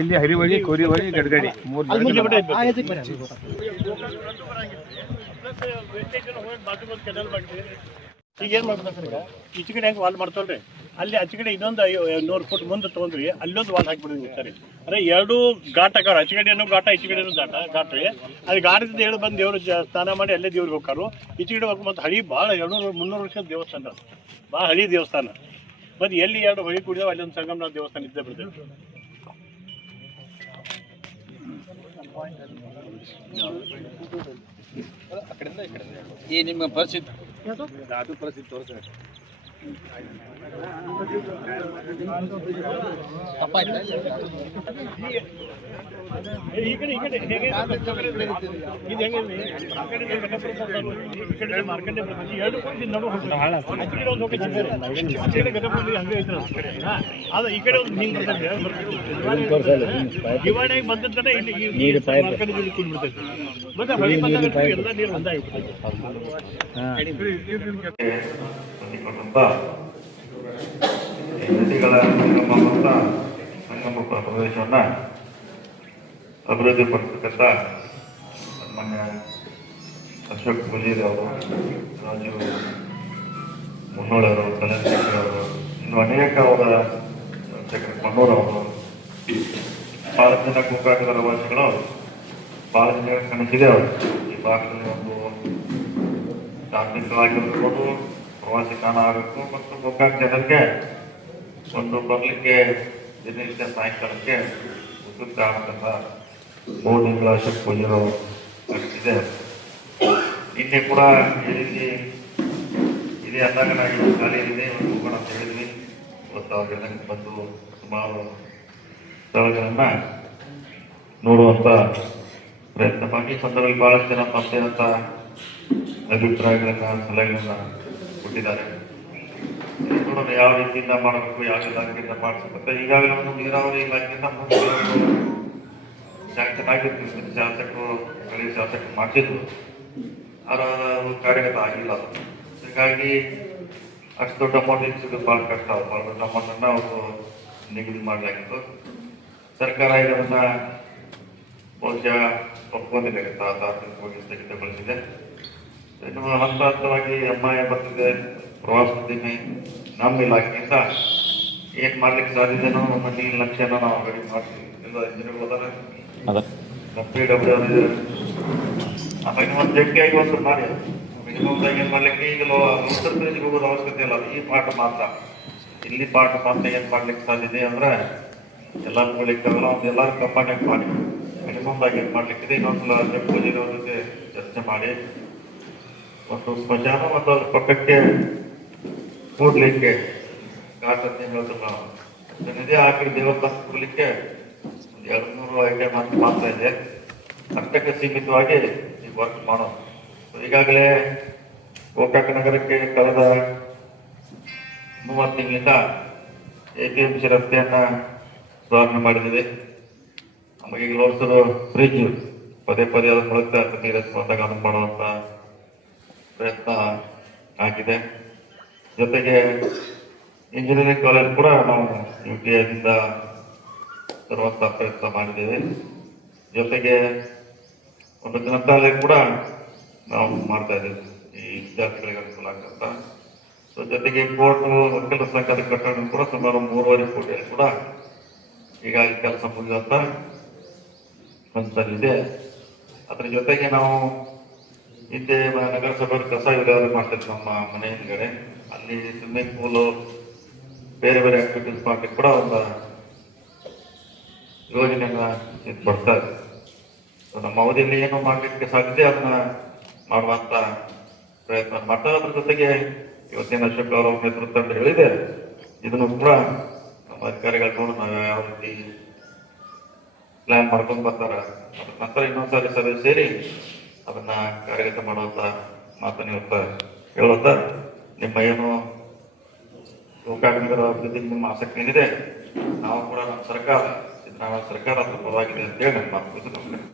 ಇಲ್ಲಿ ಹರಿವಳಿ ಕೋರಿವಳಿ ಗಡ್ಗಡಿ ಈಗ ಏನು ಮಾಡ್ತಾರೆ ಈಚೆ ಕಡೆ ಹೆಂಗೆ ವಾಲ್ ಮಾಡ್ತಾವ್ರಿ ಅಲ್ಲಿ ಆಚೆ ಕಡೆ ಇನ್ನೊಂದು 100 ಫುಟ್ ಮುಂದೆ ತೊಗೊಂಡ್ರಿ ಅಲ್ಲೊಂದು ವಾಲ್ ಹಾಕಿಬಿಡಿದ್ವಿ ಸರಿ ಅರೆ ಎರಡು ಘಾಟ್ ಹಾಕಾರ ಆಚೆ ಕಡೆನೂ ಘಾಟ ಈಚೆ ಕಡೆನೂ ಘಾಟ್ ರೀ ಅಲ್ಲಿ ಘಾಟದಿಂದ ಹೇಳಿ ಬಂದು ದೇವ್ರು ಸ್ನಾನ ಮಾಡಿ ಅಲ್ಲೇ ದೇವ್ರಿಗೆ ಹೋಗ್ತಾರು ಈಚೆ ಕಡೆ ಹೋಗಿ ಮತ್ತು ಹಳಿ ಭಾಳ 200-300 ವರ್ಷದ ದೇವಸ್ಥಾನ ಭಾಳ ಹಳಿ ದೇವಸ್ಥಾನ ಮತ್ತು ಎಲ್ಲಿ ಎರಡು ಹೊಳಿ ಕುಡಿದಾವೆ ಅಲ್ಲಿ ಒಂದು ಸಂಗಮನಾಥ ದೇವಸ್ಥಾನ ಇದ್ದೇ ಬಿಡ್ತೇವೆ ಈ ನಿಮ್ಮ ಪರಿಸ್ಥಿತಿ ಅದು ಪರಿಸ್ಥಿತಿ ತೋರಿಸ ಈ ಕಡೆ ಹೇಗೆ ಇದು ಹೆಂಗೆ ಮಾರ್ಕೆಟ್ ಎರಡು ಕೋಟಿ ನಡು ಕಡೆ ಒಂದು ಹೋಗಿ ಹಂಗೆ ಐತೆ ಅದು ಈ ಕಡೆ ಒಂದು ಹಿಂಗೆ ದಿವಾಳಿಯಾಗಿ ಬಂದಿರ್ತಾನೆ ಇಲ್ಲಿ ಮಾರ್ಕೆಟ್ ಕುಂದ್ಬಿಡ್ತೈತೆ ಮತ್ತೆ ಹಳಿ ಬಂದಾಗ ಎಲ್ಲ ನೀರು ಒಂದಾಗಿಬಿಡ್ತೈತೆ ನದಿಗಳ ಸಂಗಮ ಮತ್ತು ಸಂಗಮ ಪ್ರದೇಶವನ್ನು ಅಭಿವೃದ್ಧಿಪಡಿಸತಕ್ಕಂಥ ಸನ್ಮಾನ್ಯ ಅಶೋಕ್ ಬಜೀರ್ ಅವರು, ರಾಜು ಮುನ್ನೋಳವರು, ಕಲಶೇಖರ್ ಅವರು, ಇನ್ನು ಅನೇಕ ಅವರ ಚಂದ್ರಶೇಖರ್ ಮಣ್ಣೂರ್ ಅವರು, ಭಾಳ ಜನ ಗೋಕಾಕದ ಪ್ರವಾಸಿಗಳು ಭಾಳ ಜನ ಕನಸಿದೆ ಅವರು ಈ ಭಾಗದಲ್ಲಿ ಒಂದು ತಾಂತ್ರಿಕವಾಗಿರ್ಬೋದು ಪ್ರವಾಸಿ ತಾಣ ಆಗಬೇಕು ಮತ್ತು ಗೋಕಾಕ್ ಜನರಿಗೆ ಒಂದು ಬರಲಿಕ್ಕೆ ದಿನನಿತ್ಯ ಸಾಯಂಕಾಲಕ್ಕೆ ಉಪಯುಕ್ತ ಆಗತಕ್ಕಂಥ ಬೋರ್ಡಿಂಗ್ಗಳ ಅಶೋಕ್ ಬಜೀರ್ ಆಗ್ತಿದೆ. ನಿನ್ನೆ ಕೂಡ ಈ ರೀತಿ ಇದೇ ಅಂದಾಗ ನಾವು ಖಾಲಿ ಇದೆ ಹೋಗೋಣ ಅಂತ ಹೇಳಿದ್ವಿ. ಇವತ್ತು ಅವ್ರಿಗೆಲ್ಲ ಬಂದು ಸುಮಾರು ಸ್ಥಳಗಳನ್ನು ನೋಡುವಂಥ ಪ್ರಯತ್ನ ಮಾಡಿ ಸಂದರ್ಭದಲ್ಲಿ ಭಾಳಷ್ಟು ಜನ ತಪ್ಪೇನಂತ ಅಭಿಪ್ರಾಯಗಳನ್ನು ಸಲಹೆಗಳನ್ನು ಕೊಟ್ಟಿದ್ದಾರೆ. ನೋಡೋಣ ಯಾವ ರೀತಿಯಿಂದ ಮಾಡಬೇಕು, ಯಾವ ಇಲಾಖೆಯಿಂದ ಮಾಡಿಸ್ಬೇಕು. ಈಗಾಗಲೇ ಒಂದು ನೀರಾವರಿ ಇಲಾಖೆಯಿಂದ ಸ್ಯಾಂಕ್ಷನ್ ಆಗಿರ್ತೀವಿ, ಶಾಸಕರು ಸ್ಥಳೀಯ ಶಾಸಕರು ಮಾಡಿಸಿದ್ರು, ಅದು ಕಾರ್ಯಗತ ಆಗಿಲ್ಲ. ಹೀಗಾಗಿ ಅಷ್ಟು ದೊಡ್ಡ ಅಮೌಂಟ್ ಸಿಗೋದು ಭಾಳ ಕಷ್ಟ. ಭಾಳ ದೊಡ್ಡ ಅಮೌಂಟನ್ನು ಅವರು ನಿಗದಿ ಮಾಡಲಾಗಿತ್ತು. ಸರ್ಕಾರ ಇದನ್ನು ಬಹುಶಃ ಒಪ್ಕೊಂಡಿದೆ, ತಾತ್ವಿಕವಾಗಿ ಸ್ಥಗಿತಗೊಳಿಸಿದೆ. ಇನ್ನು ಹಂತ ಹಂತವಾಗಿ MIA ಬರ್ತಿದೆ. ಪ್ರವಾಸೋದ್ಯಮ ನಮ್ಮ ಇಲಾಖೆಯಿಂದ ಏನು ಮಾಡ್ಲಿಕ್ಕೆ ಸಾಧ್ಯತೆನೋ ನಮ್ಮ ನೀರಿನ ಲಕ್ಷ್ಯನ ನಾವು ರೆಡಿ ಮಾಡ್ತೀವಿ. ಎಲ್ಲ ಇಂಜಿನಿಯರ್ಗಳು ಹೋದರೆ PW ಆಮೇಲೆ ಒಂದು ಜಗ್ಗಿಯಾಗಿ ಒಂದು ಮಾಡಿ ಮಿನಿಮಮ್ದಾಗಿ ಏನು ಮಾಡ್ಲಿಕ್ಕೆ ಈಗಲೂ ಉತ್ತರ ಪ್ರದೇಶಕ್ಕೆ ಹೋಗೋದು ಅವಶ್ಯಕತೆ ಇಲ್ಲ. ಈ ಪಾಠ ಮಾತ್ರ ಇಲ್ಲಿ ಪಾಠ ಮಾತ್ರ ಏನು ಮಾಡ್ಲಿಕ್ಕೆ ಸಾಧ್ಯತೆ ಅಂದರೆ ಎಲ್ಲ ಮುಗಳಿಕ್ಕಾಗಲ್ಲ ಒಂದು ಎಲ್ಲರೂ ಕಂಪನಿಯಾಗಿ ಮಾಡಿ ಮಿನಿಮಮ್ದಾಗಿ ಏನು ಮಾಡ್ಲಿಕ್ಕಿದೆ. ಇನ್ನೊಂದ್ಸಲ ಜಗ್ಗಿರೋ ಜೊತೆ ಚರ್ಚೆ ಮಾಡಿ ಒಂದು ಸ್ಮಶಾನ ಮತ್ತು ಅದ್ರ ಪಕ್ಕಕ್ಕೆ ಕೂಡ್ಲಿಕ್ಕೆ ಘಾಟ್ ಅಂತ ಹೇಳ್ತೀವಿ ನಾವು. ನಿಧಿ ಹಾಕಿ ದೇವಸ್ಥಾನ ಕೂಡಲಿಕ್ಕೆ 200 ಐಟಮ್ ಅಂತ ಮಾತ್ರ ಇದೆ. ಅಷ್ಟಕ್ಕೆ ಸೀಮಿತವಾಗಿ ಈ ವರ್ಕ್ ಮಾಡೋದು. ಈಗಾಗಲೇ ಗೋಕಾಕ ನಗರಕ್ಕೆ ಕಳೆದ 30 ತಿಂಗಳಿಂದ APMC ರಸ್ತೆಯನ್ನು ಸುಧಾರಣೆ ಮಾಡಿದ್ದೀವಿ. ನಮಗೆ ಈಗ ನೋಡ್ಸೋದು ಫ್ರಿಜ್ ಪದೇ ಪದೇ ಅದ್ರ ಮೂಲಕ ನೀರು ಬಂದಾಗ ಅದನ್ನು ಮಾಡುವಂಥ ಪ್ರಯತ್ನ ಆಗಿದೆ. ಜೊತೆಗೆ ಇಂಜಿನಿಯರಿಂಗ್ ಕಾಲೇಜ್ ಕೂಡ ನಾವು UTIದಿಂದ ತರುವಂಥ ಪ್ರಯತ್ನ ಮಾಡಿದ್ದೇವೆ. ಜೊತೆಗೆ ಒಂದು ಗ್ರಂಥಾಲಯ ಕೂಡ ನಾವು ಮಾಡ್ತಾ ಇದ್ದೇವೆ ಈ ವಿದ್ಯಾರ್ಥಿಗಳಿಗೆ ಅನುಕೂಲ ಆಗಂತ. ಜೊತೆಗೆ ಕೋರ್ಟ್ ವಕೀಲರ ಸಂಘದ ಕಟ್ಟಡ ಕೂಡ ಸುಮಾರು 3.5 ಕೋಟಿಯಲ್ಲಿ ಕೂಡ ಈಗಾಗಲೇ ಕೆಲಸ ಮುಗಿದಂತ ಹಂತದಲ್ಲಿದೆ. ಅದ್ರ ಜೊತೆಗೆ ನಾವು ಹಿಂದೆ ನಗರಸಭೆ ಕಸ ವಿಲೇವಾರಿ ಮಾಡ್ತಿದ್ವಿ ನಮ್ಮ ಮನೆ ಹಿಂದ್ಗಡೆ. ಅಲ್ಲಿ ಸ್ವಿಮ್ಮಿಂಗ್ ಪೂಲು ಬೇರೆ ಬೇರೆ ಆಕ್ಟಿವಿಟೀಸ್ ಮಾಡಲಿಕ್ಕೆ ಕೂಡ ಒಂದು ಯೋಜನೆಯನ್ನ ಬರ್ತಾರೆ. ನಮ್ಮ ಅವಧಿಯಲ್ಲಿ ಏನು ಮಾಡಲಿಕ್ಕೆ ಸಾಧ್ಯತೆ ಅದನ್ನ ಮಾಡುವಂತ ಪ್ರಯತ್ನ ಮಾಡ್ತಾರೆ. ಅದ್ರ ಜೊತೆಗೆ ಇವತ್ತಿನ ಅಶೋಕ್ ಅವರ ನೇತೃತ್ವ ಅಂತ ಹೇಳಿದೆ, ಇದನ್ನು ಕೂಡ ನಮ್ಮ ಅಧಿಕಾರಿಗಳು ನಾವು ಯಾವ ರೀತಿ ಪ್ಲಾನ್ ಮಾಡ್ಕೊಂಡು ಬರ್ತಾರೆ. ಅದ್ರ ನಂತರ ಇನ್ನೊಂದ್ಸಾರಿ ಸಭೆ ಸೇರಿ ಅದನ್ನ ಕಾರ್ಯಗತ ಮಾಡುವಂತ ಮಾತನ್ನು ಇವತ್ತು ಹೇಳುತ್ತಾ, ನಿಮ್ಮ ಏನು ಗೋಕಾಕ ನಗರ ಅಭಿವೃದ್ಧಿ ನಿಮ್ಮ ಆಸಕ್ತಿ ಏನಿದೆ, ನಾವು ಕೂಡ ನಮ್ಮ ಸರ್ಕಾರ ಸಿದ್ದರಾಮಯ್ಯ ಸರ್ಕಾರ ಅದ್ರ ಪರವಾಗಿದೆ ಅಂತ ಹೇಳಿ ನಮ್ಮ ಮಾತು.